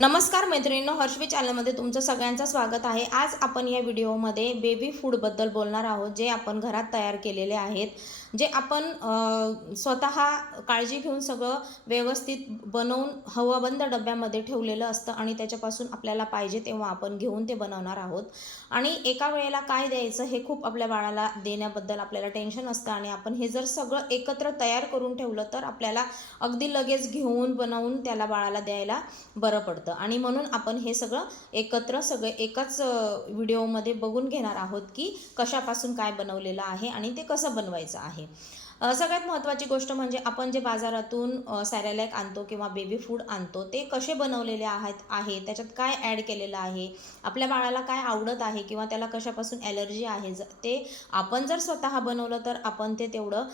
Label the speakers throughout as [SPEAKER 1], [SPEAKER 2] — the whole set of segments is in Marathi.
[SPEAKER 1] नमस्कार मैत्रिणींनो हर्षवी चॅनलमध्ये तुमचं सगळ्यांचं स्वागत आहे. आज आपण या व्हिडिओमध्ये बेबी फूडबद्दल बोलणार आहोत जे आपण घरात तयार केलेले आहेत. जे आपण स्वतः काळजी घेऊन सगळं व्यवस्थित बनवून हवाबंद डब्यामध्ये ठेवलेलं असतं आणि त्याच्यापासून आपल्याला पाहिजे तेव्हा आपण घेऊन ते बनवणार आहोत. आणि एका वेळेला काय द्यायचं हे खूप आपल्या बाळाला देण्याबद्दल आपल्याला टेन्शन असतं आणि आपण हे जर सगळं एकत्र तयार करून ठेवलं तर आपल्याला अगदी लगेच घेऊन बनवून त्याला बाळाला द्यायला बरं पडतं. आणि म्हणून आपण हे सगळं एकत्र सगळे एकाच व्हिडिओमध्ये बघून घेणार आहोत की कशापासून काय बनवलेलं आहे आणि ते कसं बनवायचं आहे. सगळ्यात महत्त्वाची गोष्ट म्हणजे आपण जे बाजारातून सॅरेलॅक आणतो किंवा बेबी फूड आणतो ते कसे बनवलेले आहेत आहे त्याच्यात काय ॲड केलेलं आहे आपल्या बाळाला काय आवडत आहे किंवा त्याला कशापासून ॲलर्जी आहे ज ते आपण जर स्वतः बनवलं तर आपण ते तेवढं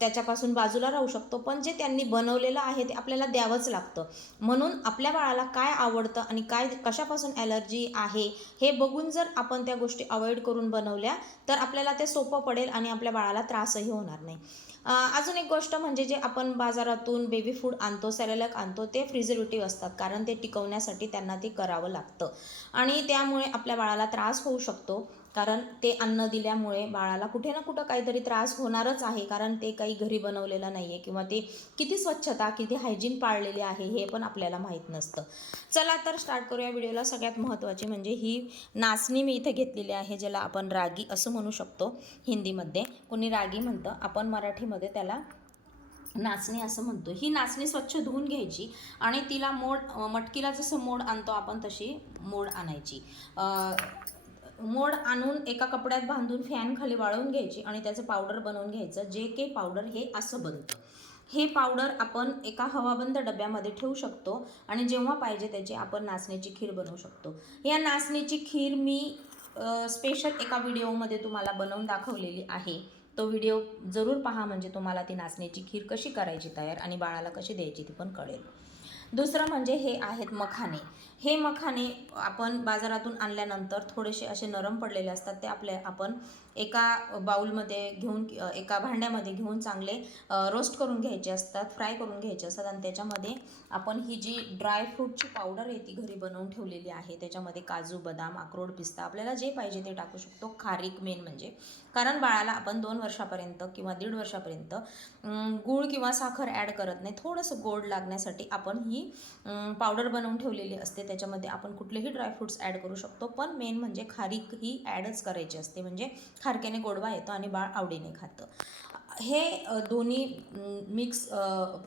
[SPEAKER 1] त्याच्यापासून बाजूला राहू शकतो. पण जे त्यांनी बनवलेलं आहे ते आपल्याला द्यावंच लागतं. म्हणून आपल्या बाळाला काय आवडतं आणि काय कशापासून ॲलर्जी आहे हे बघून जर आपण त्या गोष्टी अवॉइड करून बनवल्या तर आपल्याला ते सोपं पडेल आणि आपल्या बाळाला त्रासही होणार नाही. नाही. अजून एक गोष्ट म्हणजे जे आपण बाजारातून बेबी फूड आणतो सॅरेलक आणतो ते फ्रिझर्वेटिव्ह असतात. कारण ते टिकवण्यासाठी त्यांना ते करावं लागतं. आणि त्यामुळे आपल्या बाळाला त्रास होऊ शकतो. कारण ते अन्न दिल्यामुळे बाळाला कुठे ना कुठं काहीतरी त्रास होणारच आहे कारण ते काही घरी बनवलेलं नाही आहे किंवा ते किती स्वच्छता किती हायजीन पाळलेले आहे हे पण आपल्याला माहीत नसतं. चला तर स्टार्ट करूया व्हिडिओला. सगळ्यात महत्त्वाची म्हणजे ही नाचणी मी इथे घेतलेली आहे ज्याला आपण रागी असं म्हणू शकतो हिंदीमध्ये. कोणी रागी म्हणतं आपण मराठीमध्ये त्याला नाचणी असं म्हणतो. ही नाचणी स्वच्छ धुवून घ्यायची आणि तिला मोड मटकीला जसं मोड आणतो आपण तशी मोड आणायची. मोड आणून एका कपड्यात बांधून फॅन खाली वाळवून घ्यायची आणि त्याचं पावडर बनवून घ्यायचं. जे के पावडर हे असं बनतं. हे पावडर आपण एका हवाबंद डब्यामध्ये ठेवू शकतो आणि जेव्हा पाहिजे त्याची आपण नाचण्याची खीर बनवू शकतो. या नाचण्याची खीर मी स्पेशल एका व्हिडिओमध्ये तुम्हाला बनवून दाखवलेली आहे. तो व्हिडिओ जरूर पहा म्हणजे तुम्हाला ती नाचण्याची खीर कशी करायची तयार आणि बाळाला कशी द्यायची ती पण कळेल. दुसरं म्हणजे हे आहेत मखाने. हे मखाने आपण बाजारातून आणल्यानंतर थोडेसे असे नरम पडलेले असतात ते आपल्या आपण एका बाऊलमध्ये घेऊन एका भांड्यामध्ये घेऊन चांगले रोस्ट करून घ्यायचे असतात फ्राय करून घ्यायचे असतात आणि त्याच्यामध्ये आपण ही जी ड्रायफ्रूटची पावडर आहे ती घरी बनवून ठेवलेली आहे. त्याच्यामध्ये काजू बदाम अक्रोड पिस्ता आपल्याला जे पाहिजे ते टाकू शकतो. खारीक मेन म्हणजे. कारण बाळाला आपण दोन वर्षापर्यंत किंवा दीड वर्षापर्यंत गूळ किंवा साखर ॲड करत नाही. थोडंसं गोड लागण्यासाठी आपण ही पावडर बनवून ठेवलेली असते. त्याच्यामध्ये आपण कुठलेही ड्रायफ्रूट्स ॲड करू शकतो. पण मेन म्हणजे खारीक ही ॲडच करायची असते. म्हणजे खारक्याने गोडवा येतो आणि बाळ आवडीने खातं. हे दोन्ही मिक्स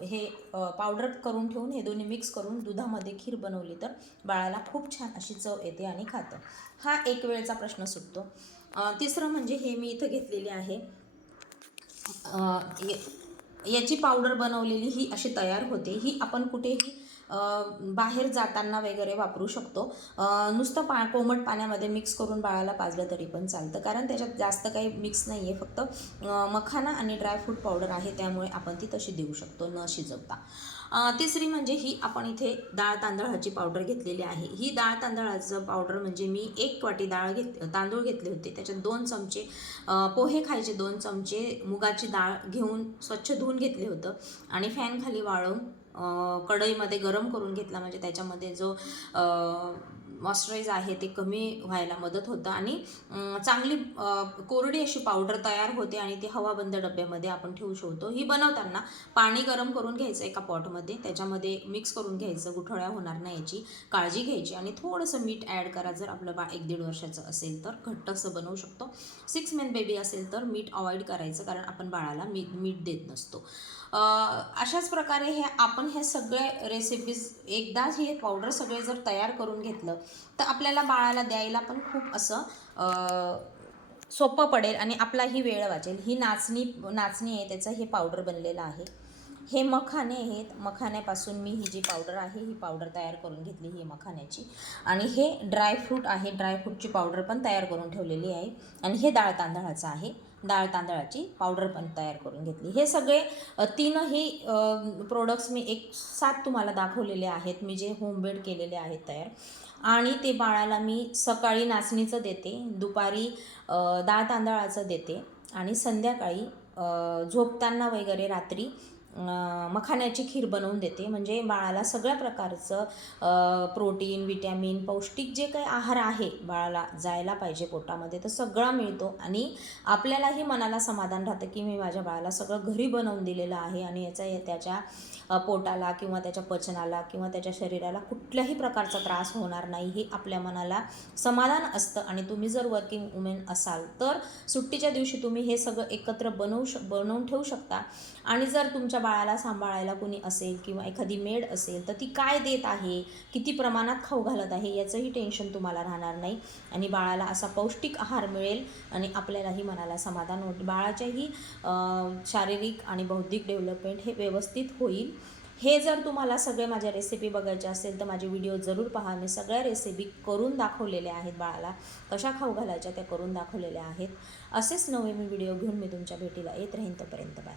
[SPEAKER 1] हे पावडर करून ठेवून हे दोन्ही मिक्स करून दुधामध्ये खीर बनवली तर बाळाला खूप छान अशी चव येते आणि खातं. हा एक वेळचा प्रश्न सुटतो. तिसरं म्हणजे हे मी इथं घेतलेली आहे. ये- याची पावडर बनवलेली ही अशी तयार होते. ही आपण कुठेही बाहेर जाताना वगैरे वापरू शकतो. नुसतं पा कोमट पाण्यामध्ये मिक्स करून बाळाला पाजलं तरी पण चालतं. कारण त्याच्यात जास्त काही मिक्स नाही आहे फक्त मखाना आणि ड्रायफ्रूट पावडर आहे. त्यामुळे आपण ती तशी देऊ शकतो न शिजवता. तिसरी म्हणजे ही आपण इथे डाळ तांदळाची पावडर घेतलेली आहे. ही डाळ तांदळाचं पावडर म्हणजे मी एक वाटी डाळ घेत तांदूळ घेतले होते. त्याच्यात दोन चमचे पोहे खायचे दोन चमचे मुगाची डाळ घेऊन स्वच्छ धुवून घेतले होतं आणि फॅनखाली वाळवून कढईमध्ये गरम करून घेतला. म्हणजे त्याच्यामध्ये जो मॉइश्चराईज आहे ते कमी व्हायला मदत होतं. आणि चांगली कोरडी अशी पावडर तयार होते आणि ती हवाबंद डब्यामध्ये आपण ठेवू शकतो. ही बनवताना पाणी गरम करून घ्यायचं एका पॉटमध्ये त्याच्यामध्ये मिक्स करून घ्यायचं. गुठळ्या होणार नाही याची काळजी घ्यायची. आणि थोडंसं मीठ ॲड करा. जर आपलं बा एक दीड वर्षाचं असेल तर घट्ट असं बनवू शकतो. सिक्स मेन बेबी असेल तर मीठ अवॉइड करायचं कारण आपण बाळाला मीठ मीठ देत नसतो. अशाच प्रकारे हे आपण हे सगळे रेसिपीज एकदाच हे पावडर सगळे जर तयार करून घेतलं तर आपल्याला बाळाला द्यायला पण खूप असं सोपं पडेल आणि आपलाही वेळ वाचेल. ही नाचणी नाचणी आहे त्याचं हे पावडर बनलेलं आहे. हे मखाने आहेत. मखाण्यापासून मी ही जी पावडर आहे ही पावडर तयार करून घेतली ही मखाण्याची. आणि हे ड्रायफ्रूट आहे. ड्रायफ्रूटची पावडर पण तयार करून ठेवलेली आहे. आणि हे डाळ तांदळाचं आहे. डाळ तांदळाची पावडर पण तयार करून घेतली. हे सगळे तीनही प्रोडक्ट्स मी एक सात तुम्हाला दाखवलेले आहेत. मी जे होममेड केलेले आहेत तयार. आणि ते बाळाला मी सकाळी नाचणीचं देते दुपारी डाळ तांदळाचं देते आणि संध्याकाळी झोपताना वगैरे रात्री मखाण्याची खीर बनवून देते. म्हणजे बाळाला सगळ्या प्रकारचं प्रोटीन विटॅमिन पौष्टिक जे काही आहार आहे बाळाला जायला पाहिजे पोटामध्ये तर सगळा मिळतो. आणि आपल्यालाही मनाला समाधान राहतं की मी माझ्या बाळाला सगळं घरी बनवून दिलेलं आहे आणि याचा त्याच्या पोटाला किंवा त्याच्या पचनाला किंवा त्याच्या शरीराला कुठल्याही प्रकारचा त्रास होणार नाही हे आपल्या मनाला समाधान असतं. आणि तुम्ही जर वर्किंग वुमेन असाल तर सुट्टीच्या दिवशी तुम्ही हे सगळं एकत्र बनवू श बनवून ठेवू शकता. आणि जर तुमच्या बाळाला सांभाळायला कोणी असेल किंवा एखादी मेड असेल तर ती काय देत आहे? किती प्रमाणात खाऊ घालत आहे? याचंही टेन्शन तुम्हाला राहणार नाही. आणि बाळाला असा पौष्टिक आहार मिळेल आणि आपल्यालाही मनाला समाधान होईल. बाळाच्याही शारीरिक आणि बौद्धिक डेव्हलपमेंट हे व्यवस्थित होईल. हे जर तुम्हाला सगळे माझ्या रेसिपी बघायचे असेल तर माझे व्हिडिओ जरूर पहा. मी सगळ्या रेसिपी करून दाखवलेल्या आहेत बाळाला. कशा खाऊ घालायच्या त्या करून दाखवलेल्या आहेत. असेच नवे मी व्हिडिओ घेऊन मी तुमच्या भेटीला येत राहीन तोपर्यंत बाय.